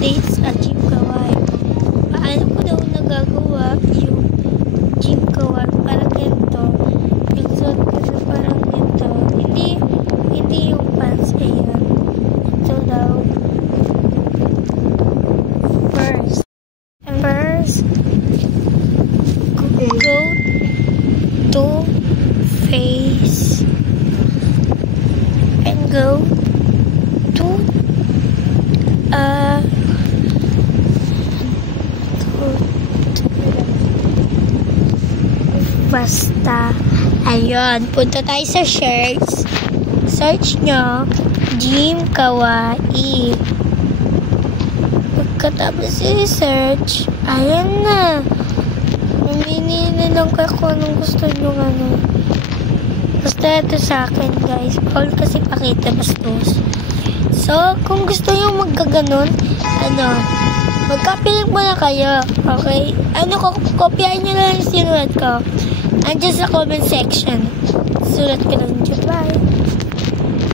updates at Gym Kawaii. Paano ko daw nagagawa yung Gym Kawaii para ganito? Yung suot ko na parang ganito. Hindi yung pants. Ayan. Ito daw. First, go to face and go to basta ayun, punta tayo sa shirts, search nyo Gym Kawaii. Pagkatapos i-search, ayan na, mamili na lang kayo kung anong gusto nyo. Basta ito sa akin guys, bawal kasi pakita bastos. So kung gusto nyo magkaganon, magka-pilik muna kayo, okay? Kopyahin nyo lang yung sinulat ko. Andiyan sa comment section. Sulat ko lang dyan. Bye!